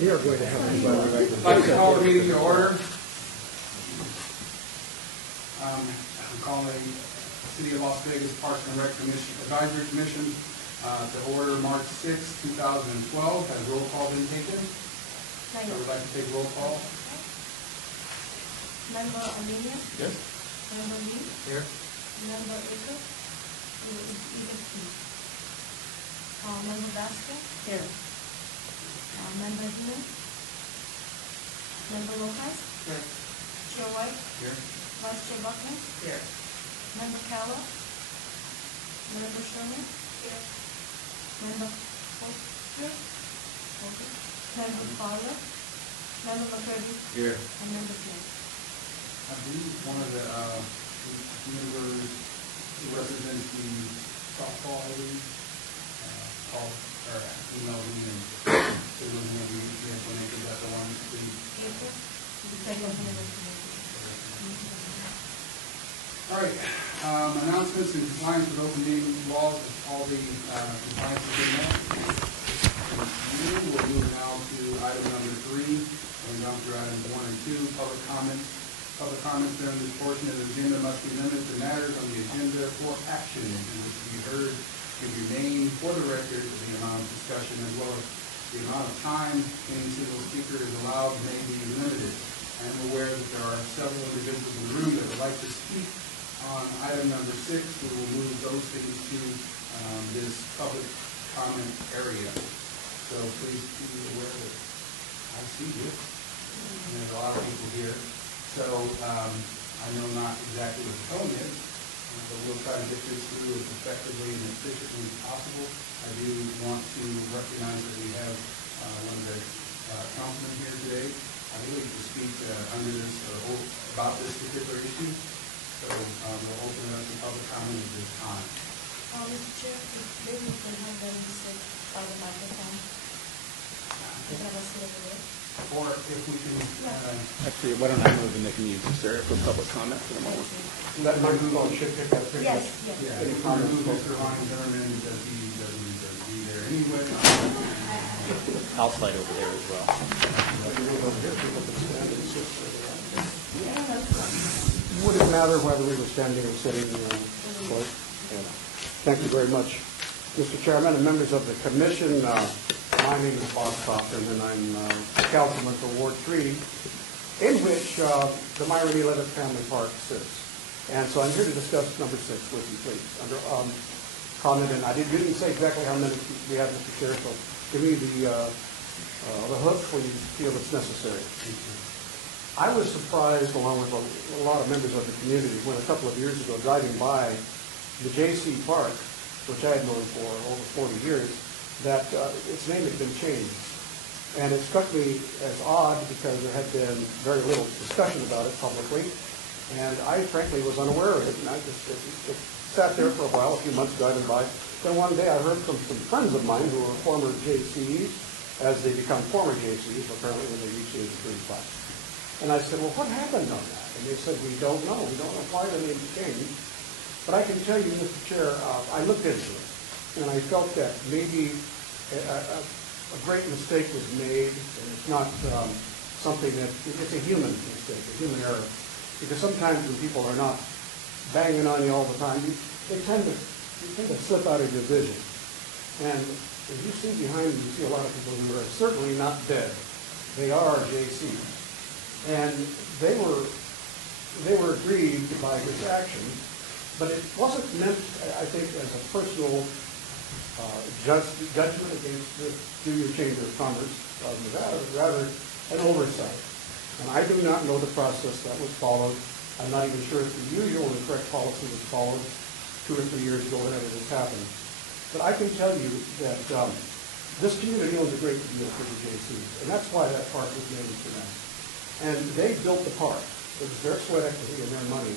We are going to have anybody right I'd like to call the meeting to order. I'm calling the City of Las Vegas Parks and Rec Advisory Commission to order March 6, 2012. Has roll call been taken? I would like to take roll call. Member Amelia? Yes. Member Lee? Here. Member Aker? Member Vasquez? Here. Member Hill? Member Lopez? Here. Chair White? Here. Vice Chair Buckman? Here. Member Calla? Member Sherman? Here. Member Foster? Member Fowler? Member McCurdy? Here. And Member Smith. I believe one of the members who represents the softball league called or emailed me and said it was going to be implemented. Is that the one? Aker? The second member. All right. Announcements in compliance with open meeting laws. All the compliance has been met. We'll move now to item number 3 and jump through items 1 and 2. Public comments. Public comments during this portion of the agenda must be limited to matters on the agenda for action and which to be heard should remain for the record the amount of discussion as well as the amount of time any single speaker is allowed may be limited. I am aware that there are several individuals in the room that would like to speak on item number 6. We will move those things to this public comment area. So please be aware that I see you. And there's a lot of people here. So I know not exactly what the tone is, but we'll try to get this through as effectively and efficiently as possible. I do want to recognize that we have one of the councilmen here today, I believe, to speak under this or about this particular issue. So we'll open it up to public comment at this time. Mr. Chair, if maybe we can have them sit by the microphone. They can have a sit over there. Or if we can... Actually, why don't I move and they can use this area for public comment for the moment. That microphone should pick up pretty Yes, much. yes. Yeah, if we remove Mr. Ryan Zimmerman because he doesn't need to be there anyway. I'll slide over there as well. Would it matter whether we were standing or sitting? Thank you very much, Mr. Chairman and members of the commission. My name is Bob Cochran, and I'm councilman for Ward 3, in which the Myron E. Levitt Family Park sits. And so I'm here to discuss number 6 with you, please. Under comment, and I didn't say exactly how many we have, Mr. Chair, so give me the hook when you feel it's necessary. I was surprised, along with a lot of members of the community, when a couple of years ago, driving by the J.C. Park, which I had known for over 40 years, that its name had been changed. And it struck me as odd because there had been very little discussion about it publicly, and I frankly was unaware of it, and I just it sat there for a while, a few months driving by. Then one day I heard from some friends of mine who were former JCs, as they become former JCs, apparently when they reach the age of 35. And I said, well, what happened on that? And they said, we don't know. We don't know why the name changed. But I can tell you, Mr. Chair, I looked into it, and I felt that maybe a great mistake was made, and it's not something that, it's a human mistake, a human error. Because sometimes when people are not banging on you all the time, you tend to slip out of your vision. And as you see behind you, you see a lot of people who are certainly not dead. They are JCs. And they were aggrieved by this action, but it wasn't meant, I think, as a personal judgment against the Junior Chamber of Commerce of Nevada, rather an oversight. And I do not know the process that was followed. I'm not even sure if the usual and correct policy was followed 2 or 3 years ago, whenever this happened. But I can tell you that this community owns a great deal for the JCs, and that's why that park was named for them. And they built the park. It was their sweat equity and their money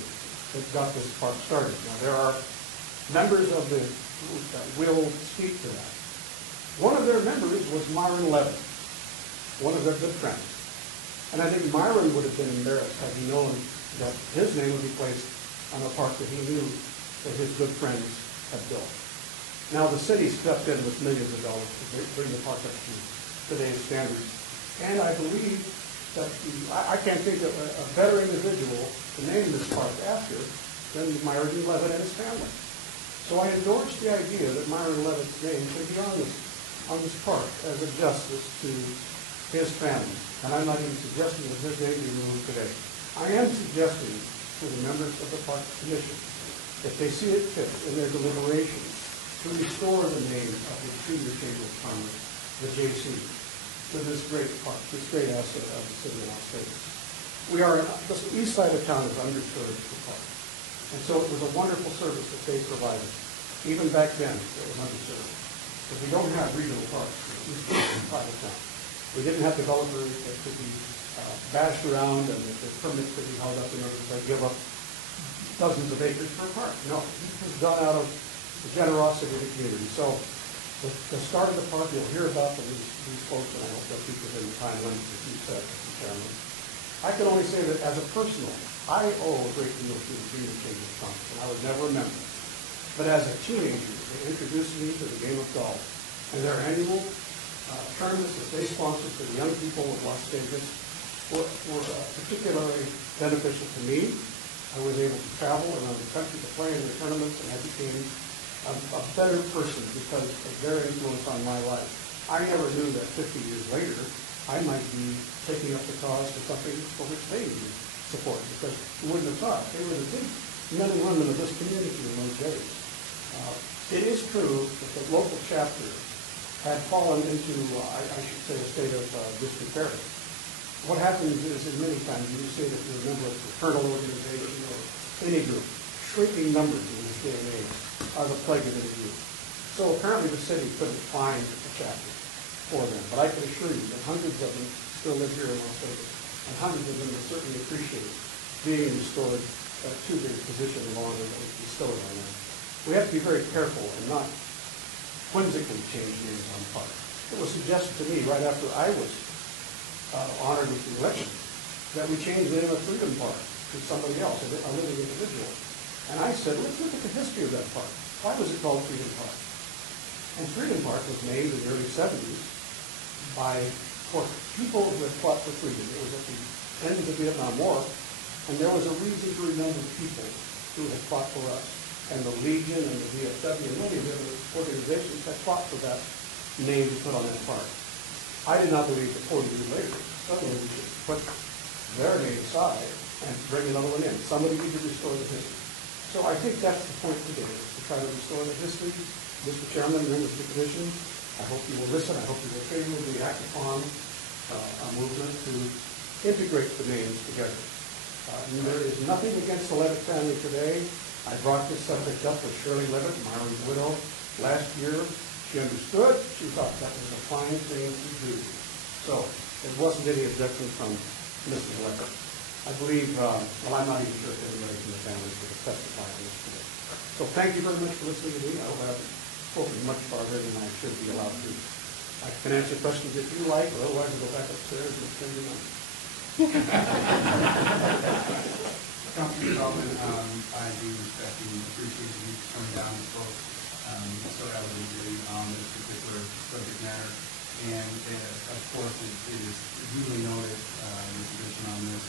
that got this park started. Now, there are members of the group that will speak to that. One of their members was Myron Levitt, one of their good friends. And I think Myron would have been embarrassed had he known that his name would be placed on a park that he knew that his good friends had built. Now, the city stepped in with millions of dollars to bring the park up to today's standards. And I believe that I can't think of a better individual to name this park after than Myron Levitt and his family. So I endorse the idea that Myron Levitt's name should be on this park as a justice to his family. And I'm not even suggesting that his name be removed today. I am suggesting to the members of the Park Commission, if they see it fit in their deliberations, to restore the name of the Senior Chamber of Commerce, the JC, to this great park, this great asset of the city of Las Vegas. The east side of town is underserved for park. And so it was a wonderful service that they provided. Even back then, it was underserved. Because we don't have regional parks in the east side of town. We didn't have developers that could be bashed around and the permits could be held up in order to give up dozens of acres per park. No, it was done out of the generosity of the community. So the start of the park, you'll hear about from these folks, and I hope they'll keep within the time limit that you set, Mr. Chairman. I can only say that as a personal, I owe a great deal to the Senior Chamber of Commerce, and I was never a member. But as a teenager, they introduced me to the game of golf, and their annual tournaments that they sponsored for the young people of Las Vegas were particularly beneficial to me. I was able to travel around the country to play in the tournaments, and I became a better person because of their influence on my life. I never knew that 50 years later, I might be taking up the cause for something for which they needed support, because you wouldn't have thought. They were the big men and women of this community in those days. It is true that the local chapter had fallen into, I should say, a state of disrepair. What happens is, in many times, you say that you're a member of a fraternal organization or any group. Shrinking numbers in this day and age are the plague of any group. So apparently the city couldn't find a chapter for them. But I can assure you that hundreds of them still live here in Las Vegas, and hundreds of them will certainly appreciate being restored to their position and honor that was bestowed on them. We have to be very careful and not whimsically change names on parks. It was suggested to me right after I was honored with the election that we change the name of Freedom Park to somebody else, a living individual. And I said, let's look at the history of that park. Why was it called Freedom Park? And Freedom Park was named in the early 70s for people who had fought for freedom. It was at the end of the Vietnam War, and there was a reason to remember people who had fought for us. And the Legion and the VFW and many of the other organizations had fought for that name to put on that park. I did not believe that 40 years later, suddenly we should put their name aside and bring another one in. Somebody needs to restore the history. So I think that's the point today, is to try to restore the history. Mr. Chairman, members of the commission, I hope you will listen. I hope you will favorably act upon a movement to integrate the names together. There is nothing against the Levitt family today. I brought this subject up with Shirley Levitt, Myron's widow, last year. She understood. She thought that was a fine thing to do. So it wasn't any objection from Mrs. Levitt. I believe, well, I'm not even sure if anybody from the family would testify on this today. So thank you very much for listening to me. I hope I haven't spoken much farther than I should be allowed to. I can answer questions if you like, or otherwise I'll go back upstairs and spend your money. Councilman Feldman, I do respect and appreciate you coming down and spoke so elegantly on this particular subject matter. And of course, it is duly noted your position on this.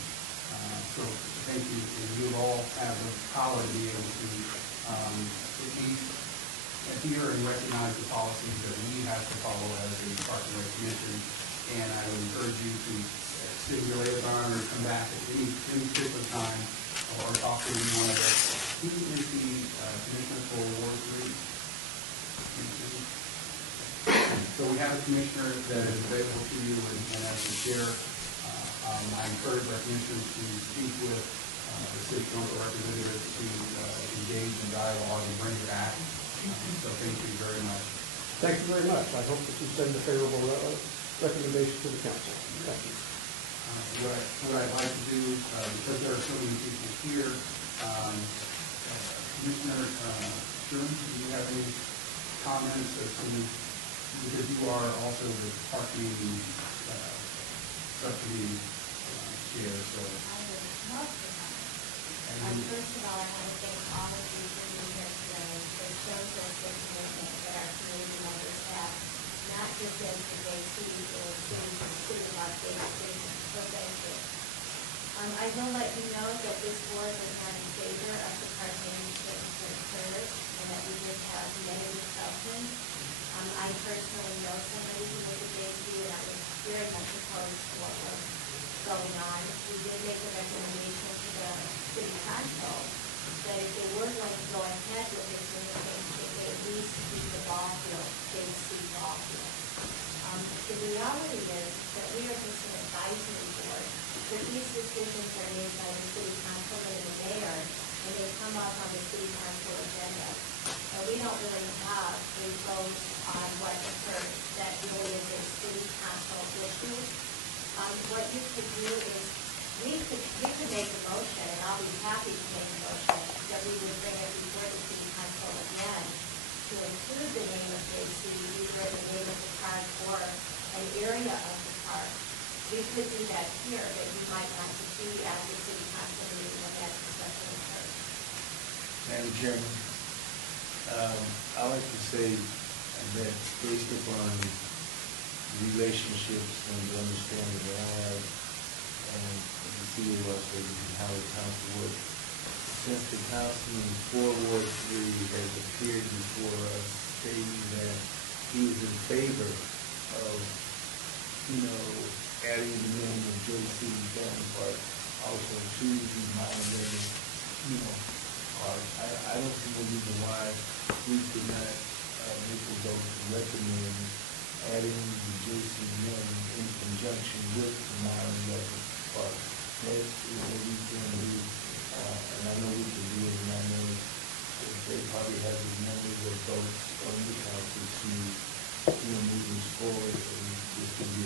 So thank you. And you all have the power to be able to at least adhere and recognize the policies that we have to follow as a Park and Rec Commission. And I would encourage you to stimulate your liaison or come back at any particular time or talk to anyone of us. Who is the commissioner for Ward 3? So we have a commissioner that is available to you, and as the chair, I encourage our commissioners to speak with the city council representatives to engage in dialogue and bring it back. So thank you very much. Thank you very much. I hope that you send a favorable recommendation to the council. Thank you. What I'd like to do, because there are so many people here, Commissioner Sherman, do you have any comments as to, because you are also the parking subcommittee chair, so. I would love to come. First of all, I want to thank all of you for being here today. It shows us the commitment that our community members have, not just as the JC is city of Las Vegas station. So thank you. I will let you know that this board was not in favor of the park management that occurred, and that we did have many discussions. I personally know somebody who was a JC, and I was very much opposed to what was going on. We did make a recommendation to the city council that if they were going to go ahead with this interchange, that they at least keep the ball field, JC ball field. The reality is that we are just an advisory board, but these decisions are made by the city council and the mayor, and they come up on the city council agenda. And we don't really have a vote on what occurred. That really is a city council issue. What you could do is, we could make a motion, and I'll be happy to make a motion, that we would bring it before the city council again to include the name of JC, either the name of the park or an area of the park. We could do that here, but you might want to see at the city council meeting when that discussion occurs. Madam Chairman, I like to say that based upon relationships and the understanding that I have with the city of Las Vegas and how the council works, since the councilman for Ward 3 has appeared before us stating that he is in favor of, adding the name of JC Family Park also to the Mount Vegas, park, I don't see no reason why we could not make a vote to recommend adding the JC name in conjunction with the Myron Vegas Park. That is what we can do, and I know we can do it, and I know that they probably have the numbers of votes on the council to move this forward, and this can be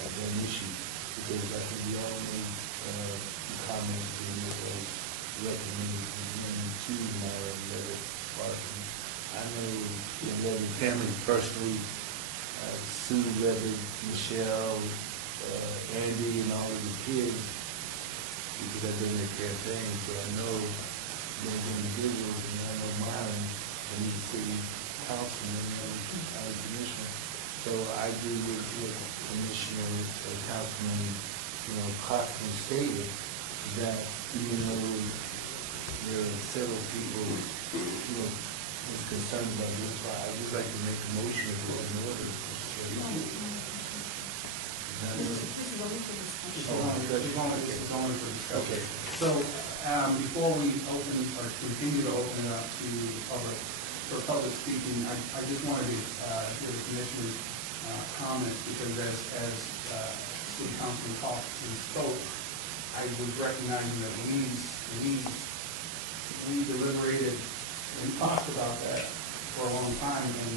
an issue, because I think we all know the comments and what was recommended to Myron Vegas Park. I know the Levy family personally, Sue Levy, Michelle, Andy, and all of the kids, because I've been their campaign, so I know those individuals, and I know Myron, and he's city councilman and commissioner. So I agree with what Commissioner Councilman, Cochran stated, that even though there are several people, was concerned about this, but I'd just like to make a motion to go in order. This is only for discussion. Okay. So, before we open, or continue to open it up to public, for public speaking, I just wanted to hear the commissioner's comments, because as City Councilman Coffin spoke, I was recognizing that we deliberated and talked about that for a long time, and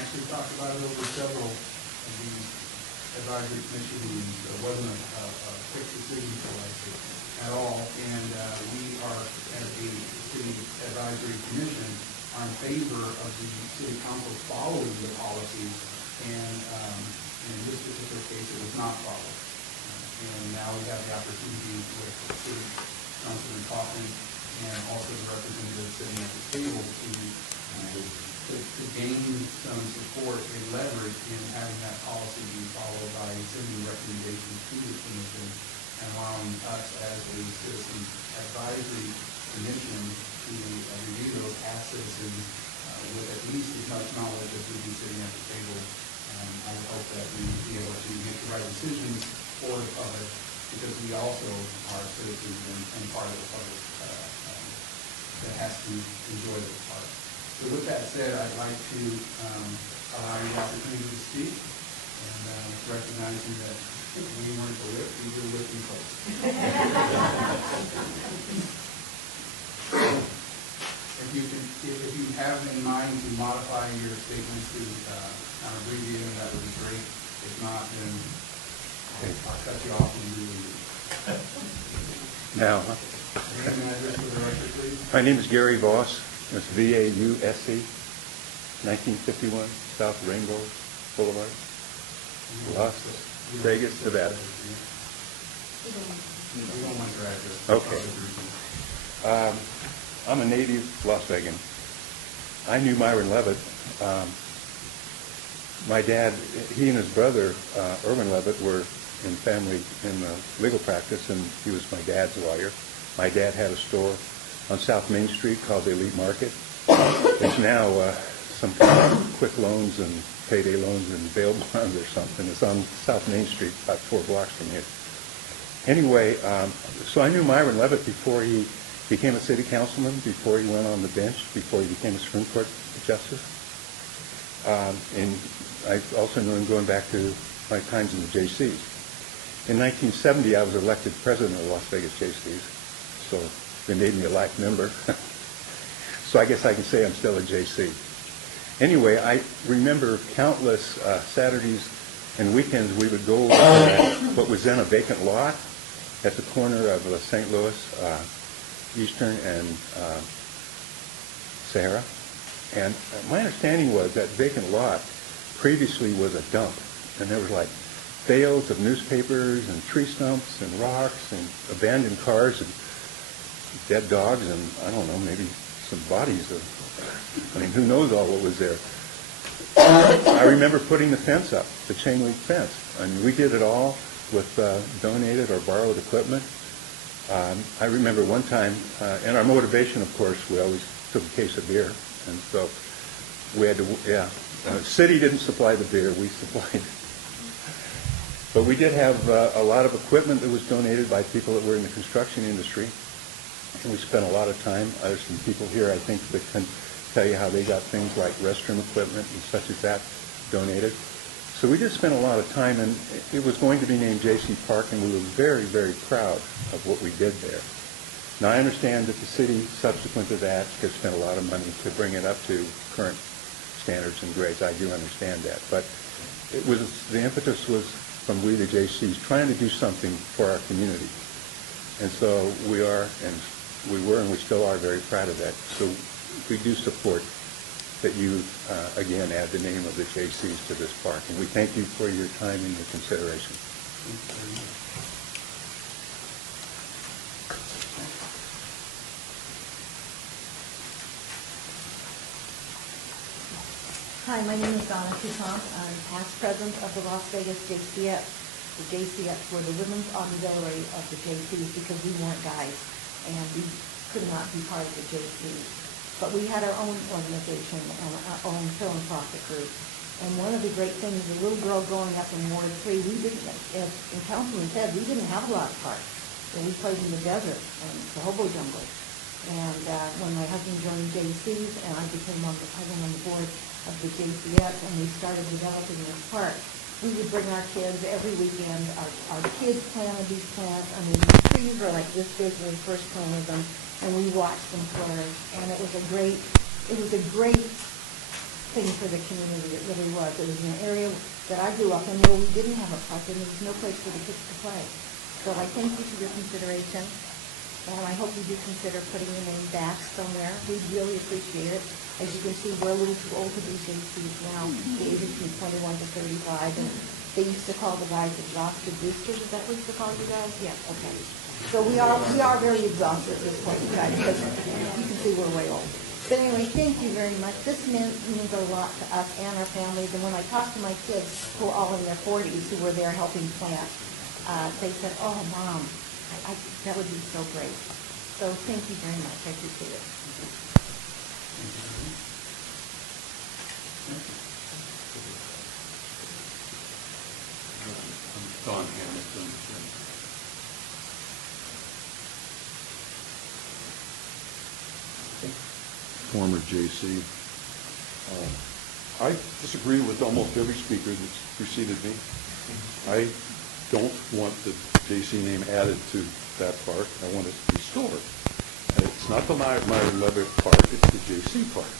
actually talked about it over several of these advisory commission meetings. There wasn't a quick decision for us at all, and we are, as a city advisory commission, are in favor of the city council following the policy, and in this particular case, it was not followed. And now we have the opportunity with City Councilman Coffin and also the representative sitting at the table to gain some support and leverage in having that policy be followed by sending recommendations to the commission and allowing us as a citizen advisory commission to review those as citizens with at least as much knowledge as we'd be sitting at the table. I would hope that we would be able to make the right decisions for the public, because we also are citizens and part of the public that has to enjoy the park. So with that said, I'd like to allow you the opportunity to speak, and recognizing that we weren't the whip, we were whipping folks. If you have in mind to modify your statements to kind of abbreviate them, that would be great. If not, then I'll cut you off and you leave. Now, Name and address for the record, please. my name is Gary Voss. It's VAUSC, 1951 South Rainbow Boulevard, Las Vegas, Nevada. We don't want your address. Okay. I'm a native Las Vegan. I knew Myron Levitt my dad, he and his brother, Irwin Levitt, were in legal practice, and he was my dad's lawyer. My dad had a store on South Main Street called the Elite Market. It's now some kind of quick loans and payday loans and bail bonds or something. It's on South Main Street, about 4 blocks from here. Anyway, so I knew Myron Levitt before he became a city councilman, before he went on the bench, before he became a Supreme Court justice. And I also knew him going back to my times in the JCs. In 1970, I was elected president of the Las Vegas JCs, so they made me a life member. So I guess I can say I'm still a JC. Anyway, I remember countless Saturdays and weekends we would go over to what was then a vacant lot at the corner of St. Louis, Eastern and Sahara. And my understanding was that vacant lot previously was a dump, and there was like bales of newspapers and tree stumps and rocks and abandoned cars and dead dogs and, I don't know, maybe some bodies of, I mean, who knows all what was there. I remember putting the fence up, the chain link fence. I mean, we did it all with donated or borrowed equipment. I remember one time, and our motivation, of course, we always took a case of beer. And so we had to, city didn't supply the beer, we supplied. But we did have a lot of equipment that was donated by people that were in the construction industry. And we spent a lot of time. There's some people here, I think, that can tell you how they got things like restroom equipment and such as that donated. So we just spent a lot of time, and it was going to be named J.C. Park, and we were very, very proud of what we did there. Now, I understand that the city, subsequent to that, has spent a lot of money to bring it up to current standards and grades. I do understand that. But it was, the impetus was from we, the JCs, trying to do something for our community. And so we are, and we were, and we still are very proud of that. So we do support that you, again, add the name of the JCs to this park. And we thank you for your time and your consideration. Hi, my name is Donna Coutant. I'm past president of the Las Vegas JCF. The JCFs were the women's auxiliary of the JCs because we weren't guys, and we could not be part of the JCs. But we had our own organization and our own philanthropic group. And one of the great things, the little girl growing up in Ward 3, we didn't, as the councilman said, we didn't have a lot of parks. So we played in the desert and the hobo jungle. And when my husband joined JCs and I became on the board of the JCF and we started developing this park, we would bring our kids every weekend. Our kids planted these plants. I mean, the trees were like this big when we first planted them, and we watched them flourish. And it was a great thing for the community. It really was. It was an area that I grew up in where we didn't have a park and there was no place for the kids to play. So I thank you for your consideration. And I hope you do consider putting your name back somewhere. We really appreciate it. As you can see, we're a little too old to be JCs now. The ages from 21 to 35. And they used to call the guys exhausted boosters. Is that what they used to call you guys? Yeah, okay. So we are very exhausted at this point, guys, because you can see we're way old. But anyway, thank you very much. This means a lot to us and our families. And when I talked to my kids, who are all in their 40s, who were there helping plant, they said, "Oh, Mom, that would be so great." So thank you very much. I appreciate it. Don Hamilton. Former JC. I disagree with almost every speaker that's preceded me. I don't want the JC name added to that park. I want it restored. And it's not the Myron Levitt Park, it's the JC Park.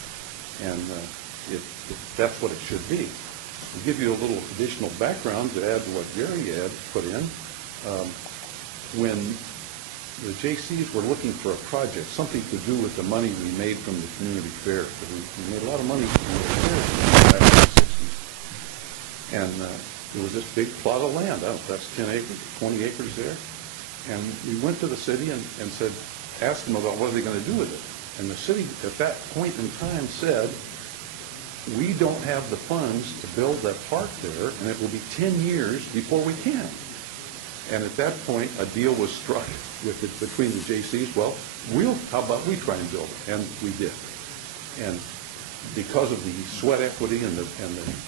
And that's what it should be. I'll give you a little additional background to add to what Gary had put in. When the JCs were looking for a project, something to do with the money we made from the community fair. We made a lot of money from the fairs back in the 60s. And there was this big plot of land. I don't know if that's 10 acres, 20 acres there. And we went to the city and said, asked them about what are they going to do with it. And the city at that point in time said, we don't have the funds to build that park there, and it will be 10 years before we can. And at that point, a deal was struck between the J.C.'s. Well, how about we try and build it? And we did. And because of the sweat equity and the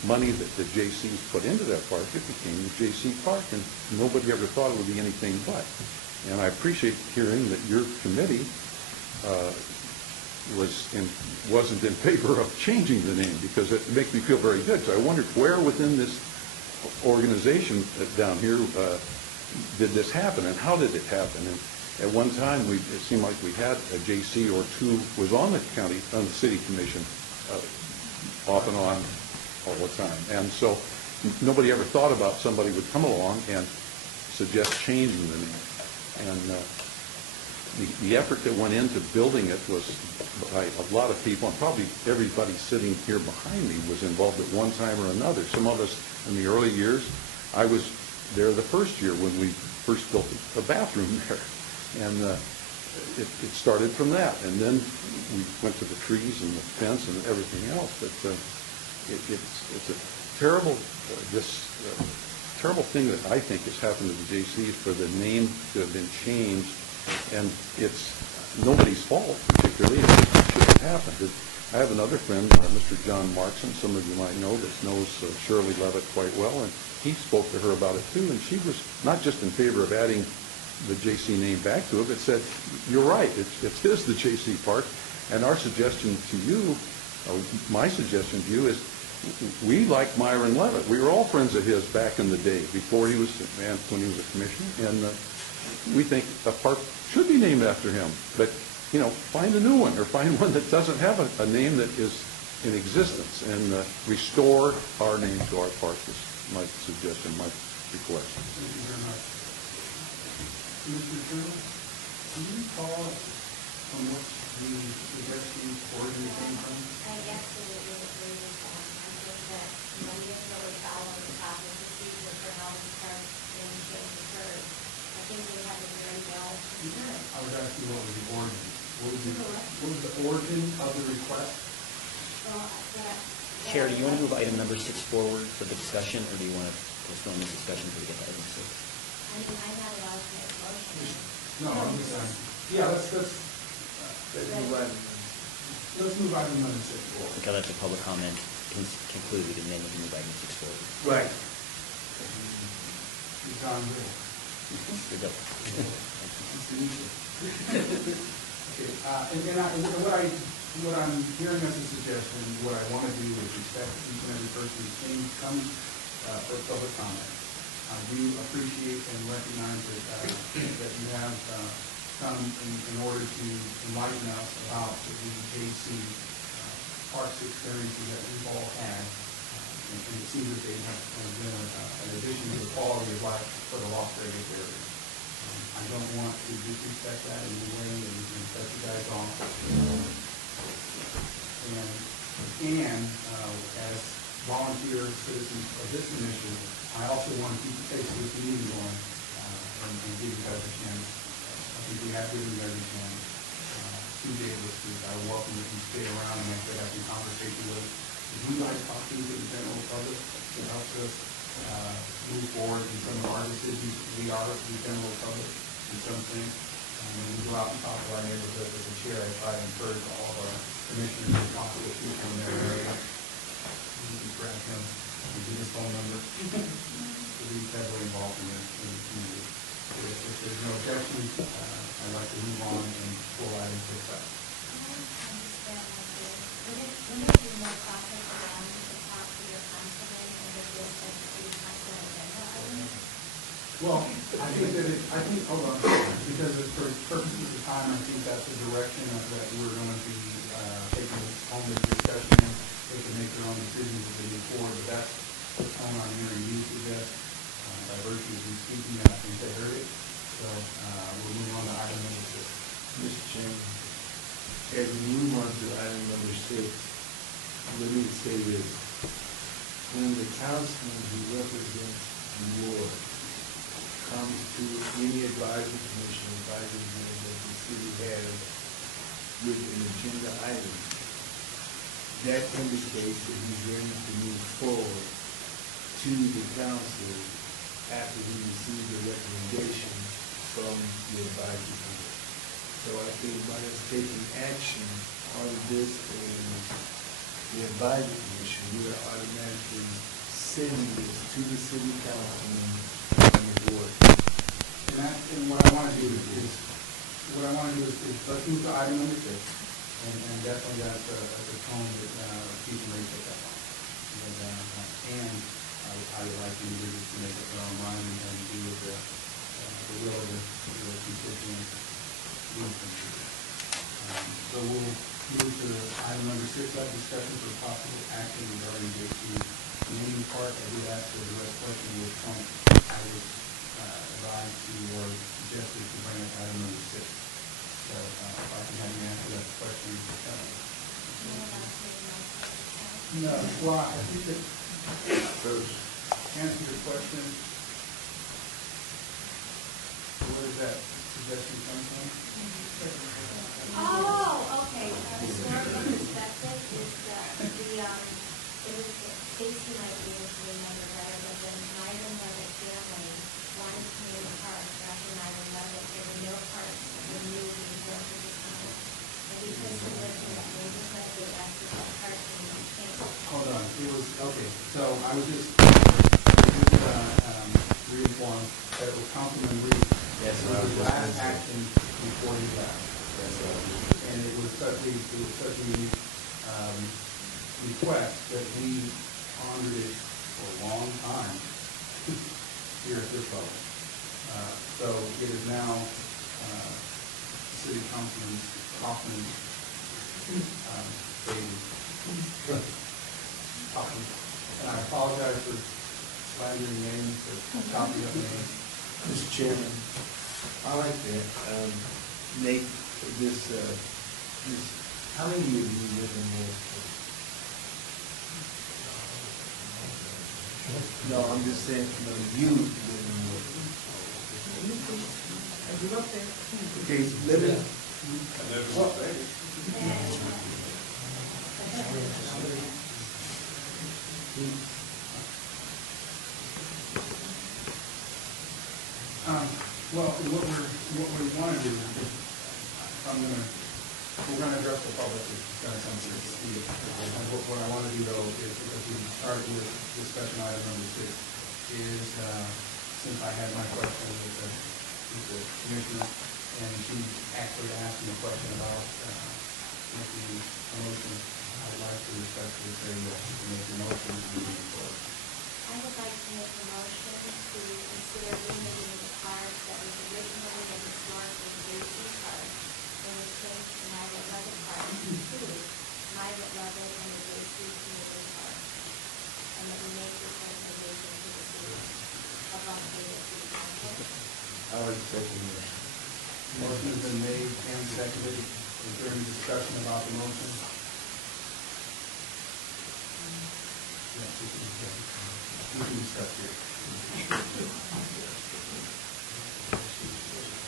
money that the J.C.'s put into that park, it became the J.C. Park, and nobody ever thought it would be anything but. And I appreciate hearing that your committee wasn't in favor of changing the name, because it makes me feel very good. So I wondered where within this organization down here did this happen, and how did it happen? And at one time, it seemed like we had a J.C. or two was on the city commission off and on all the time. And so nobody ever thought about somebody would come along and suggest changing the name. And the effort that went into building it was by a lot of people, and probably everybody sitting here behind me was involved at one time or another. Some of us in the early years, I was there the first year when we first built a bathroom there. And it started from that. And then we went to the trees and the fence and everything else. But it's a terrible, terrible thing that I think has happened to the J.C.'s for the name to have been changed. And it's nobody's fault, particularly. It should have happened. I have another friend, Mr. John Markson, some of you might know, that knows Shirley Levitt quite well, and he spoke to her about it too, and she was not just in favor of adding the J.C. name back to it, but said, you're right, it is the J.C. Park, and our suggestion to you, or my suggestion to you is, we like Myron Levitt. We were all friends of his back in the day, before he was, when he was a commissioner, and we think a park should be named after him, but find a new one, or find one that doesn't have a name that is in existence, and restore our name to our park is my suggestion, my request. Thank you very much. Mr. Chairman, can you recall from which the suggestion originally came from? I absolutely agree with that. I think that we didn't really follow the proper procedure for how the park being occurred. I think we have a very well concern. I was asking what was the origin. What was the origin of the request? Well, Chair, do you want to move item number 6 forward for the discussion, or do you want to postpone this discussion until we get to item 6? I mean, I'm not allowed to make a motion. No, I'm just saying. Yeah, let's move item number 6 forward. Okay, let the public comment conclude, and then we can move item 6 forward. Right. You've gone good. You're good. Nice to meet you. Okay, what I'm hearing as a suggestion, what I want to do with respect to each and every person who comes for public comment. We appreciate and recognize that you have come in order to enlighten us about the J.C. Parks experiences that we've all had, and it seems that they have been an addition to the quality of life for the Las Vegas area. I don't want to disrespect that in any way and cut you guys off. And as volunteer citizens of this commission, I also want to keep the face of this meeting going and give you guys a chance. I think we have given you guys a chance to be able to speak. I would welcome if you stay around and actually have some conversation with us. If we like talking to the general public, it helps us move forward in some of our decisions. We are the general public in some things. When we go out and talk to our neighborhood as a chair, I try to encourage all of our commissioners to talk to the people in their area. You can grab him and get his phone number. He's heavily involved in the community. If there's no objection, I'd like to move on and pull item 6 up. Wouldn't it be more proper for them to talk to your constable and get this as a city council agenda item? Well, hold on, because for purposes of time, I think that's the direction that we're going to be taking on the discussion. They can make their own decisions as they move forward, but that's the tone I'm hearing you suggest. By virtue of you speaking, I think they heard it. So we'll move on to item number 6. Mr. Chairman, as we move on to item number 6, let me say this. When the councilman who represents the ward comes to any advisory commission, advisory board that the city has with an agenda item, that indicates that he's ready to move forward to the council after he receives a recommendation from the advisory board. So I think by us taking action on this in the advisory commission, we are automatically sending this to the city councilman and the board. And what I want to do is let's move to item number 6, and definitely that's a tone that people may pick up on. And I would like the individuals to make up their own mind and do with the will of the constituents. So we'll move to item number 6, that discussion for possible action regarding JC Community Park. I did ask for a direct question with Trump. I was advised to or suggested to bring up item number 6. So if I can have you answer that question. No, well, I think that answer your question. Where does that suggestion come from? Oh, okay. From a historical perspective, is that it was Stacy might be able to remember better, but the Myron Levitt family wanted to name a park after Myron Levitt. There were no parks that were new being built at this time. And because he lived in that neighborhood, they asked if that park being canceled. Hold on, it was, okay, so I was just re-informed that it was Councilman Reed. Yes, It was his last action before he left. And it was such a unique request that we honored it for a long time here at this level. So it is now City Councilman Hoffman's baby. Hoffman. And I apologize for slandering names or copying up names. Mr. Chairman, I like that. Nate, how many years have you lived in there? No, I'm just saying, no, you live in there. Okay, so live in. Well, what we want to do, we're going to address the public, it's going to come to Steve. And what I want to do though is, because we started with discussion item number 6, is since I had my question with the commissioner, and she actually asked me a question about making a motion, I would like to respectfully say that you can make a motion to move forward. I would like to make a motion to consider removing the park that was originally the historical J.C. Park and was changed to Myron Levitt Park to Myron Levitt and the J.C. Community Park. And that we make this recommendation to the city of Las Vegas City Council. I would second that. Motion has been made and seconded. Is there any discussion about the motion? Yes, we can discuss here.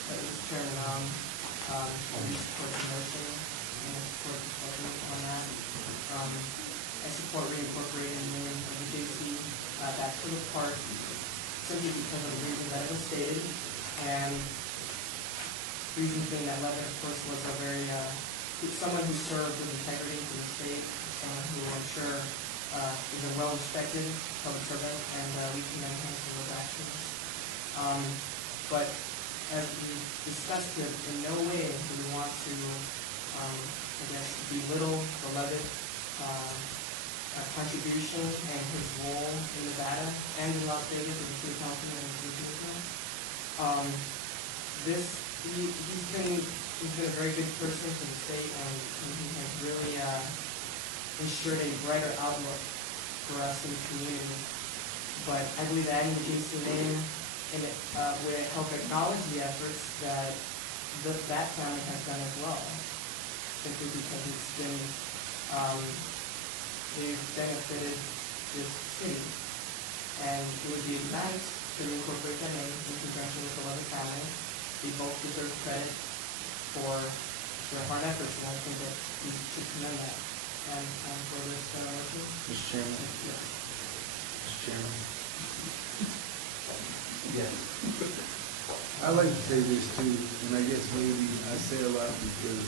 Mr. Chairman, I support the motion and I support the second on that. I support reincorporating the name of the JC back to the park simply because of the reason that it was stated, and reason being that Levitt, of course, was a very someone who served with integrity for the state, someone who I'm sure is a well-respected public servant, and we commend him for those actions. But as we discussed it, in no way do we want to, belittle the Levitt contribution and his role in Nevada and in Las Vegas as a city councilman and city commissioner. He's been a very good person for the state, and he has really ensured a brighter outlook for us in the community. But I believe adding the JC name in it would help acknowledge the efforts that that family has done as well, simply because it's been they've benefited this city, and it would be nice to incorporate that name in conjunction with the Levitt family. They both deserve credit for their hard efforts, and I think that we should commend that. and for this motion? Mr. Chairman? Yes. Mr. Chairman? Yes. I'd like to say this too, and I guess maybe I say a lot because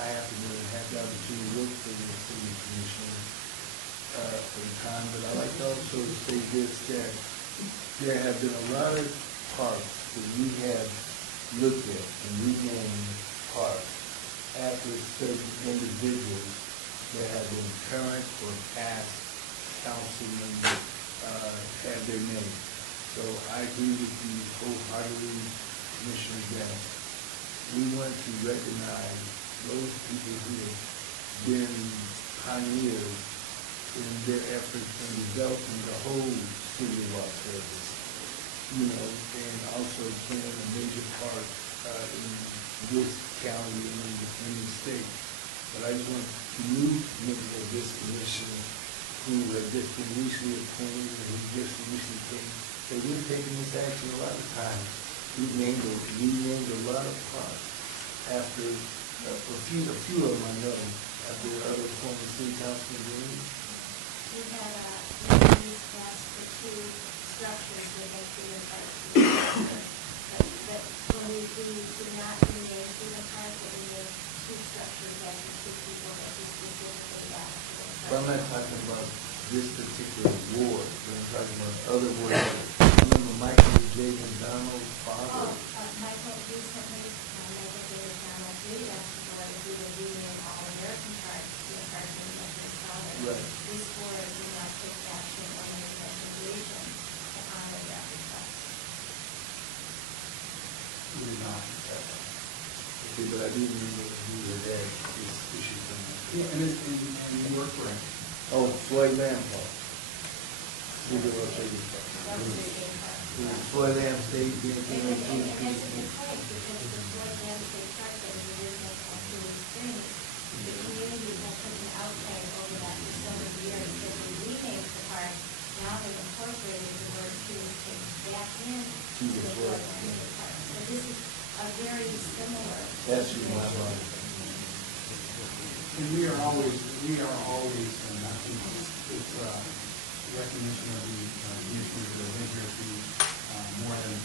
I happen to have the opportunity to work for the city commissioner for the time, but I like to also say this, that there have been a lot of parks that we have looked at and renamed parks after certain individuals that have been current or past councilmen have their name. So I agree with you wholeheartedly, Commissioner Grant. We want to recognize those people who have been pioneers in their efforts in developing the whole city of Las Vegas, you know, and also playing a major part in this county and in the state. But I just want the new members of this commission who have just been recently appointed and who just recently came, that we've taken this action a lot of times. We've named a lot of parks after a few of them I know, after other former city councilmen. We had these past for two structures that make the park. But when we did not rename the park, but we made two structures after two people that we specifically asked for. But I'm not talking about this particular ward, but I'm talking about other wards. Remember Michael J. McDonald's father? Michael recently, Michael J. McDonald did ask the board if we would rename all American parks to the park named after his father. Right. This board did not take action or make a recommendation to honor that request. We did not. Okay, but I do remember who had asked this issue from me. Yeah, and you were correct. Oh, Floyd Lamb Park. Floyd Lamb State, being And that's a good point, because the Floyd Lamb State Park that was originally called Julie Springs, the community has put an outcry over that for so many years, that we renamed the park, now they've incorporated the word Julie Springs back in to the Floyd Lamb State Park. So this is a very similar. That's who my mom. And we are always, and I think it's recognition of the commissioners that have been here for more than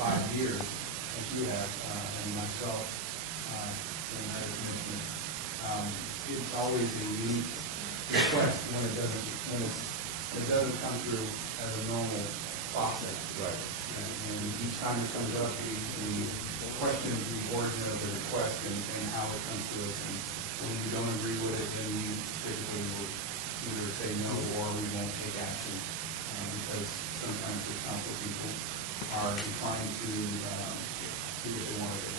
5 years, as you have, and myself, and other commissioners. It's always a unique request when it doesn't come through as a normal process. Right. And each time it comes up, we question the origin of the request and how it comes to us. And when we don't agree with it, then we typically will either say no or we won't take action, because sometimes the council people are inclined to do what they want to do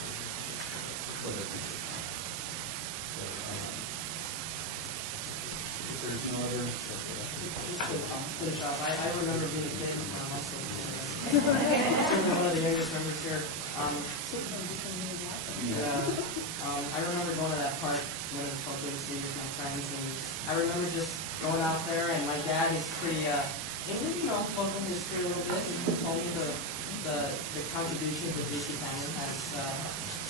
for their people. So, if there's no other. I'll finish off. I remember being a kid, also. Certainly one of the youngest members here. I remember going to that park when it was called Big City with my friends, and I remember just going out there, and my dad is pretty, local history a little bit, and he told me the contributions that JC family has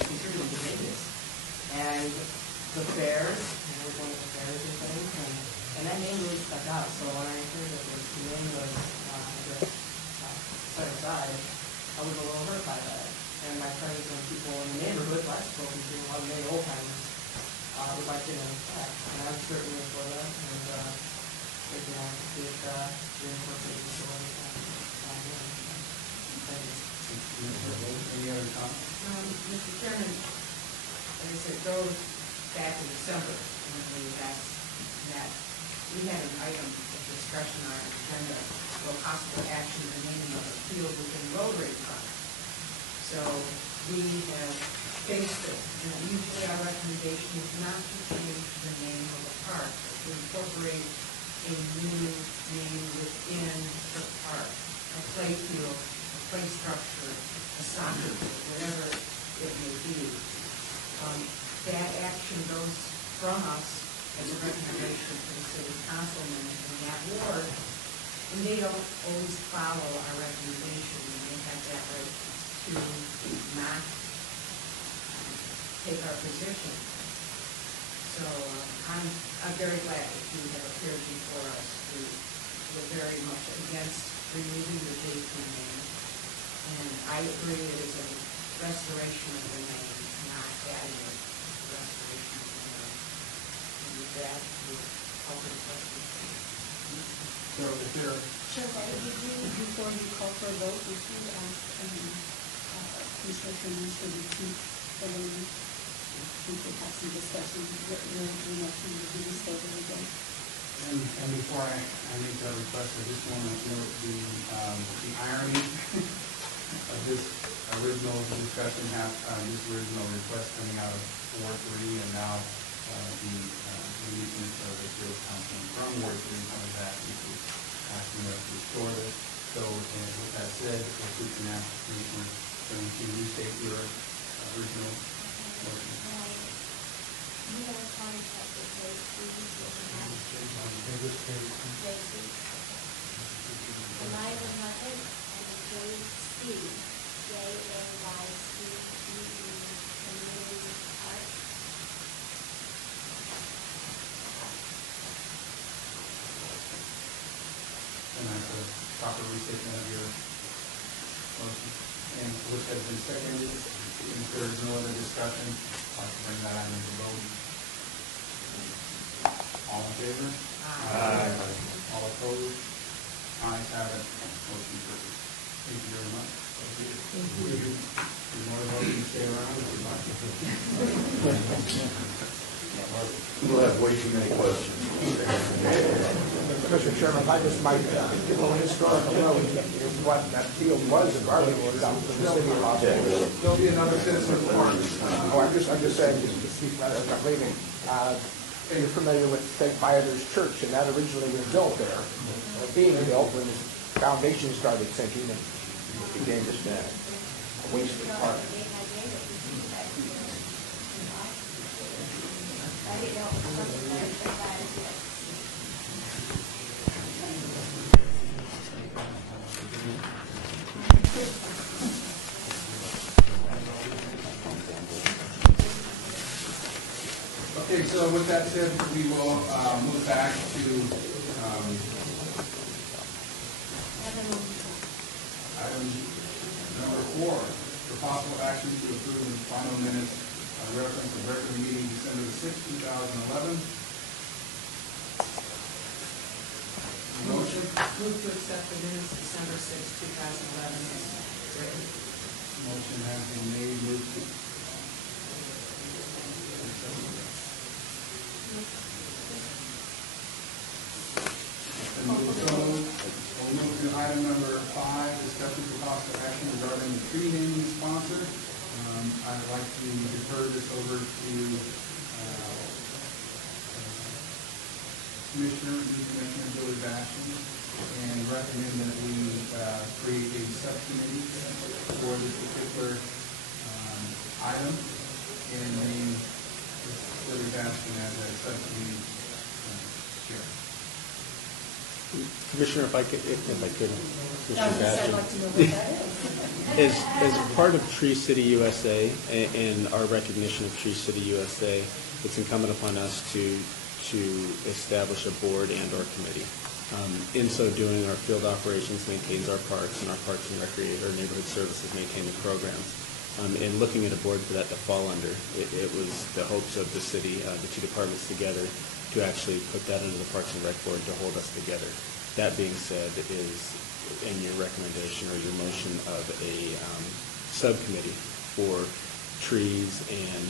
contributed to Vegas. And the fairs, and we're going to the fairs and things, and that name really stuck out. So when I heard that the name was set aside, I was a little hurt by that. And my friends and people in the neighborhood who I've spoken to, a lot of many old timers, would like to know that. And I'm certainly for that. And if the incorporation for it. Any other comments? Mr. Chairman, like I said, it goes back to December when we asked that we had an item of discussion on our agenda for possible action in the naming of the field within Rotary Park. So we have faced it, and usually our recommendation is not to change the name of the park, but to incorporate a new name within the park, a play field, a play structure, a soccer field, whatever it may be. That action goes from us as a recommendation to the city councilman in that ward, and they don't always follow our recommendation, and they have that right to not take our position. So I'm very glad that you have appeared before us. We're very much against removing the JP name. And I agree it is a restoration of the name, not adding a restoration of the name. And with that, we'll call for the question. So if there, Chair, before you call for a vote, would you ask Mr. Attorney to repeat the name? We could have some discussion, what your motion would be stated again. and before I make that request, I just want to note the irony of this original discussion, this original request coming out of Ward 3, and now the releasement of the appeals council from Ward 3 coming back into asking us to restore this. So, and with that said, if we can ask Commissioner Stone to restate your original motion. You have a contract with JC, the line of method, and JC, JAYCE, community art. And that's a proper restatement of your motion. And which has been seconded. If there is no other discussion, I'd like to bring that item to vote. All in favor? Aye. All opposed? Ayes have it. Motion carries. Thank you very much. You're more than welcome to stay around if you'd like. We'll have way too many questions. Mr. Chairman, I just might give a little historical note is what that field was in Barley was out in the city of Las Vegas. There'll be another citizen report. Oh, I'm just saying, just to speak rather than leaving. You're familiar with St. Viator's Church, and that originally was built there. Being built when the foundation started sinking, and it became just a wasted park. Okay, so with that said, we will move back to item number 4, for possible action to approve the final minutes reference of regular meeting December 6, 2011. Motion? Move to accept the minutes December 6, 2011 as written. Motion has been made. Move to. We'll move to item number 5, discussion for possible action regarding the tree naming sponsor. I'd like to defer this over to new Commissioner Billy Bastian, and recommend that we create a subcommittee for this particular item, and name Billy Bastian as a subcommittee chair. Commissioner, if I could, Commissioner I'd Bastian. like to know what that is. As part of Tree City USA and our recognition of Tree City USA, it's incumbent upon us to establish a board and or committee. In so doing, our field operations maintains our parks, and our parks and recreation, or neighborhood services maintain the programs. In looking at a board for that to fall under, it was the hopes of the city, the two departments together, to actually put that under the Parks and Rec Board to hold us together. That being said, is in your recommendation or your motion of a subcommittee for trees, and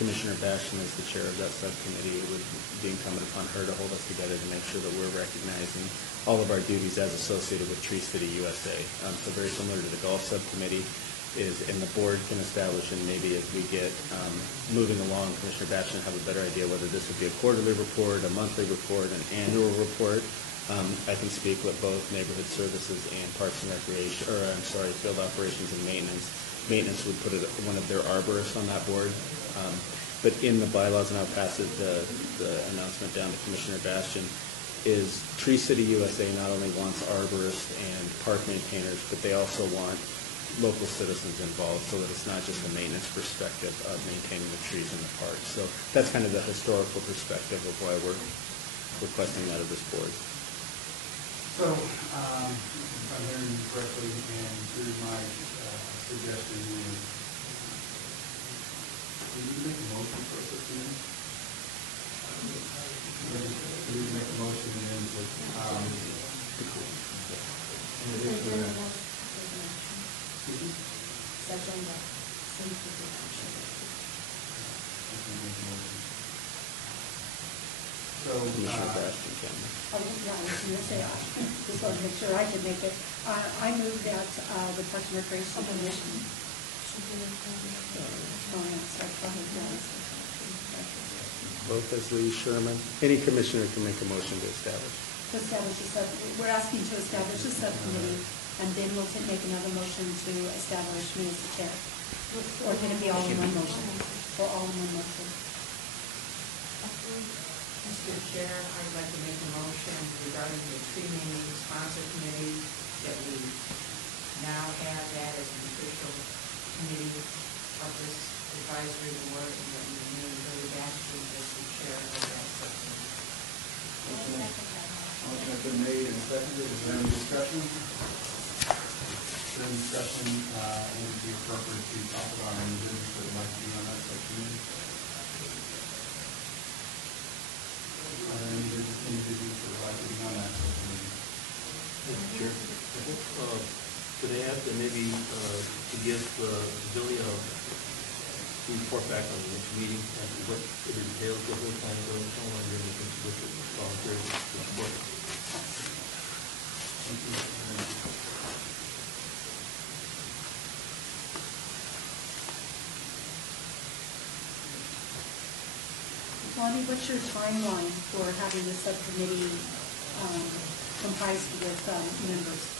Commissioner Bastian as the chair of that subcommittee, it would be incumbent upon her to hold us together to make sure that we're recognizing all of our duties as associated with Tree City USA. So very similar to the golf subcommittee, and the board can establish, and maybe as we get moving along, Commissioner Bastian will have a better idea whether this would be a quarterly report, a monthly report, an annual report. I can speak with both neighborhood services and parks and recreation, field operations and maintenance. Maintenance would put one of their arborists on that board. But in the bylaws, and I'll pass the announcement down to Commissioner Bastian, is Tree City USA not only wants arborists and park maintainers, but they also want local citizens involved, so that it's not just a maintenance perspective of maintaining the trees in the park. So that's kind of the historical perspective of why we're requesting that of this board. So, if I'm hearing you correctly, and here's my suggestion, is do you make a motion for a 15 minutes? Do you make a motion and So, Commissioner Grafton can. Oh, yeah, I was going to say, I just wanted to make sure I could make it. I move that the Parks and Recreation Commission. Oh, yeah, sorry, go ahead, Both as Lee Sherman. Any commissioner can make a motion to establish. To establish we're asking to establish a subcommittee, and then we'll make another motion to establish me as the chair. Or can it be all in one motion? Or all in one motion? Mr. Chair, I'd like to make a motion regarding the tree naming sponsor committee, that we now have that as an official committee of this advisory board, and that we name Billy Bastian as the chair of that subcommittee. motion has been made and seconded. Is there any discussion? If there any discussion, would it be appropriate to talk about any business that would like to be on that subcommittee? Are there any business individuals that would like to be on that subcommittee? Mr. Chair, could I ask that maybe to give Billy a report back on the next meeting, what it entails, what we're planning on, so on, and anything with the volunteer report. Thank you. Lonnie, what's your timeline for having the subcommittee comprised with members?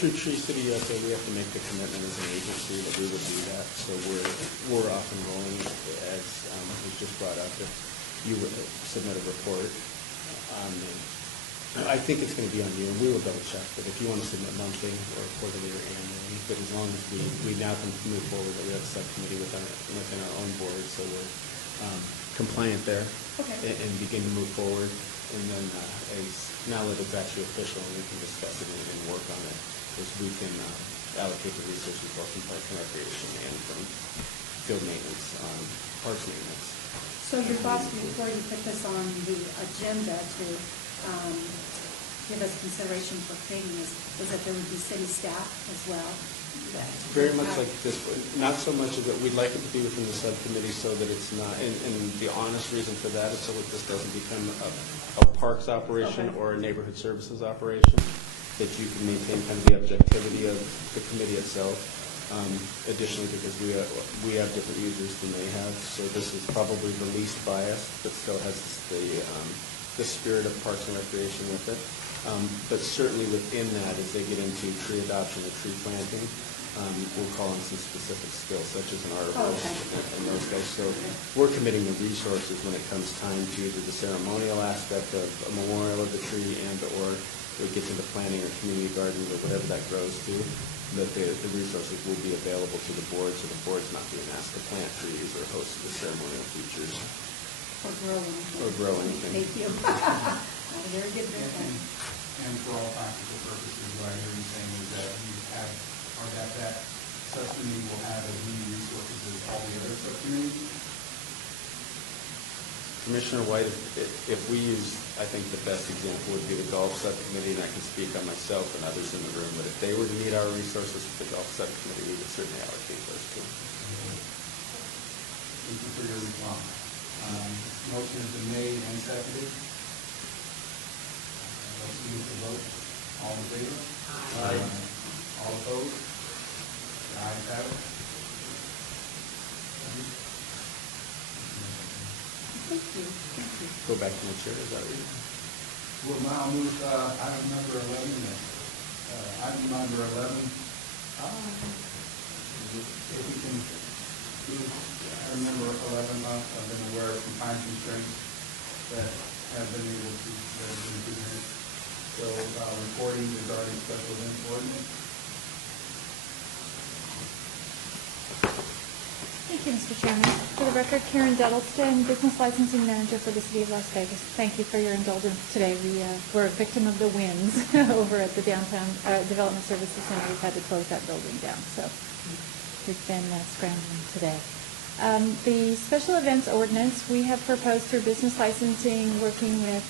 Through Tree City USA, we have to make the commitment as an agency that we would do that. So we're off and rolling, as was just brought up. If you would submit a report on I think it's going to be on you, and we will double check. But if you want to submit monthly or quarterly or annually, but as long as we now can move forward, that we have a subcommittee within our own board, so we're compliant there. Okay. And begin to move forward. And then now that it's actually official and we can discuss it and work on it, is we can allocate the resources both from Parks and Recreation and from field maintenance, parks maintenance. So your thoughts before you put this on the agenda to give us consideration for creating this, was that there would be city staff as well? Very much like this, not so much as that we'd like it to be within the subcommittee so that it's not, and the honest reason for that is so that this doesn't become a parks operation or a neighborhood services operation, that you can maintain kind of the objectivity of the committee itself. Additionally, because we have different users than they have, so this is probably the least biased, but still has the spirit of Parks and Recreation with it. But certainly within that, as they get into tree adoption or tree planting, we'll call on some specific skills, such as an arborist and those guys. So we're committing the resources when it comes time to either the ceremonial aspect of a memorial of the tree and/or it gets into planting or community gardens or whatever that grows to, that the resources will be available to the board, so the board's not being asked to plant trees or host the ceremonial features. Or grow anything. Thank you. Very good. And for all practical purposes, what I hear you saying is that you have, or that subcommittee will have as many resources as all the other subcommittees? Commissioner White, if we use, I think the best example would be the golf subcommittee, and I can speak on myself and others in the room, but if they were to need our resources for the golf subcommittee, we would certainly allocate those too. Thank you for your response. Motion has been made and seconded. Let's move to vote. All in favor? Aye. All opposed? The ayes have it. Thank you. Thank you. Go back to the chair, is that right? We'll now move item number 11. Item number 11. If we can move item number 11 up, I've been aware of some time constraints that have been presented. So reporting regarding special event ordinance. Thank you, Mr. Chairman. For the record, Karen Duddleston, Business Licensing Manager for the City of Las Vegas. Thank you for your indulgence today. We're a victim of the winds over at the Downtown Development Services Center. We've had to close that building down, so we've been scrambling today. The special events ordinance, we have proposed through business licensing, working with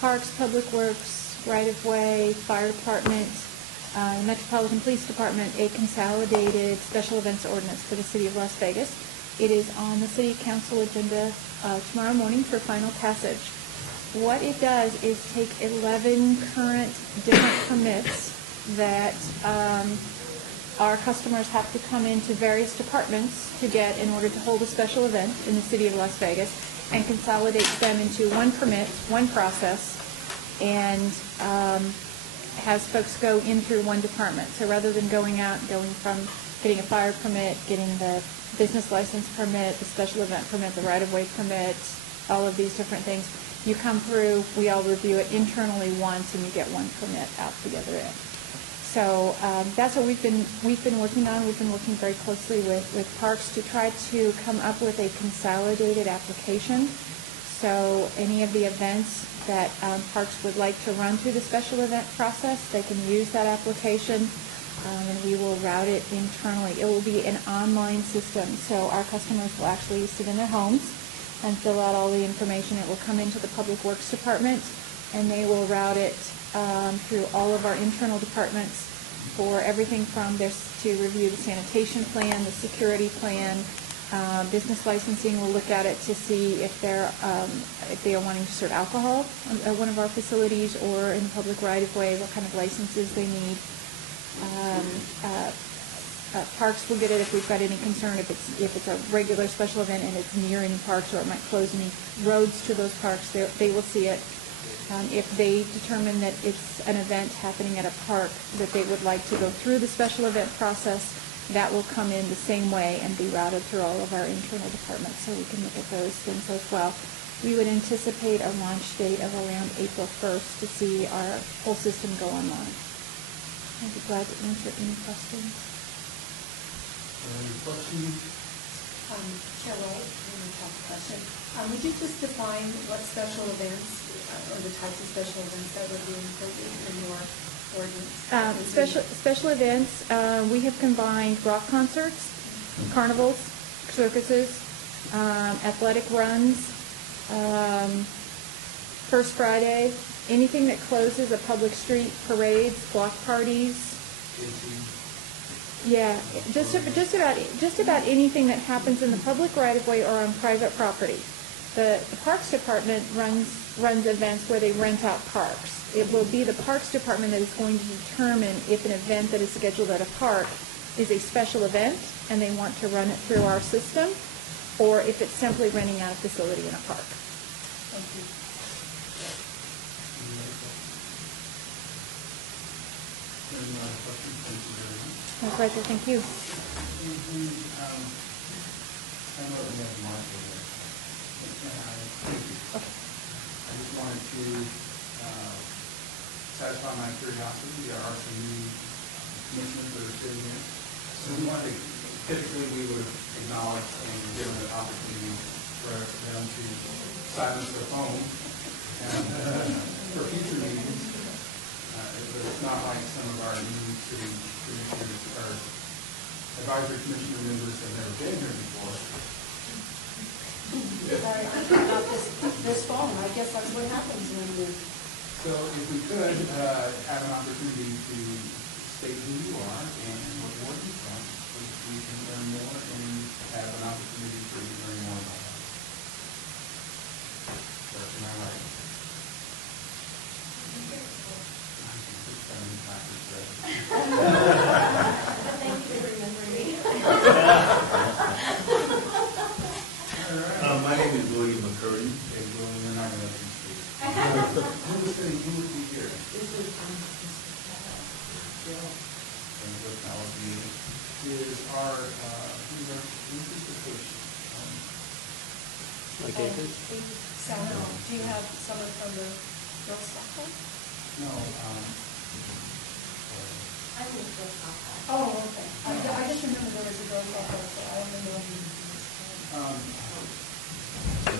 Parks, Public Works, Right-of-Way, Fire Department, Metropolitan Police Department, a consolidated special events ordinance for the City of Las Vegas. It is on the City Council agenda tomorrow morning for final passage. What it does is take 11 current different permits that our customers have to come into various departments to get in order to hold a special event in the City of Las Vegas, and consolidate them into one permit, one process, and has folks go in through one department. So rather than going from getting a fire permit, getting the business license permit, the special event permit, the right-of-way permit, all of these different things, you come through, we all review it internally once, and you get one permit out the other end. So that's what we've been working on. We've been working very closely with Parks to try to come up with a consolidated application. So any of the events that Parks would like to run through the special event process, they can use that application, and we will route it internally. It will be an online system, so our customers will actually sit in their homes and fill out all the information. It will come into the Public Works Department, and they will route it through all of our internal departments for everything from this to review the sanitation plan, the security plan. Business licensing will look at it to see if they are wanting to serve alcohol at one of our facilities or in the public right-of-way, what kind of licenses they need. Parks will get it if we've got any concern, if it's a regular special event and it's near any parks, or it might close any roads to those parks, they will see it. If they determine that it's an event happening at a park that they would like to go through the special event process, that will come in the same way and be routed through all of our internal departments, so we can look at those things as well. We would anticipate a launch date of around April 1st to see our whole system go online. I'd be glad to answer any questions. Any questions? Chair White, I have a question. Would you just define what special events or the types of special events that would be included in your ordinance? Special events, we have combined rock concerts, carnivals, circuses, athletic runs, First Friday, anything that closes a public street, parades, block parties. Yeah, just about anything that happens in the public right-of-way or on private property. The Parks Department runs events where they rent out parks. It will be the Parks Department that is going to determine if an event that is scheduled at a park is a special event and they want to run it through our system, or if it's simply renting out a facility in a park. Thank you. Any other questions? Thank you very much. My pleasure, thank you. I know that we have Mark over there. Thank you. Okay. I just wanted to satisfy my curiosity. There are some new commissioners that are sitting here. So we wanted to, typically we would acknowledge and give them an opportunity for them to silence their phone and for future meetings. It's not like some of our new city commissioners or advisory commissioner members have never been here before. Sorry, I forgot this phone. I guess that's what happens when you... So if we could have an opportunity to state who you are and what ward you're from, we can learn more and have an opportunity for you to learn more about that. That's my right. Thank you for remembering me. My name is William McCurdy. Okay, well, we're not going to let you speak. Who would be here? And what policy is our, who's the coach? Like Akers? Do you have someone from the girls' softball? No, I think it's softball. Oh, okay. I just remember there was a girls' softball, so I don't know.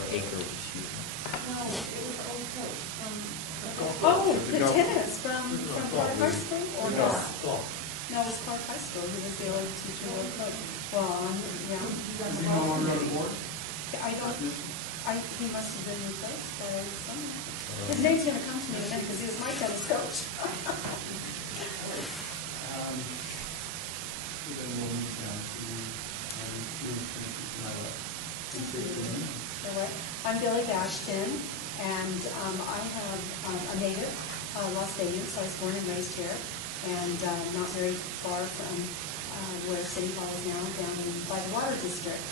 Acre was huge. No, it was Old Coach oh, the tennis from Clark High School or not? No, it was Clark High School. He was the old teacher of Coach. Well, yeah. Is he no longer on the board? He must have been replaced by someone. His name's gonna come to me in a minute because he was my tennis coach. Then we'll move down to All right. I'm Billy Ashton, and I have a native, Las Vegas. I was born and raised here, and not very far from where City Hall is now, down by the Water District.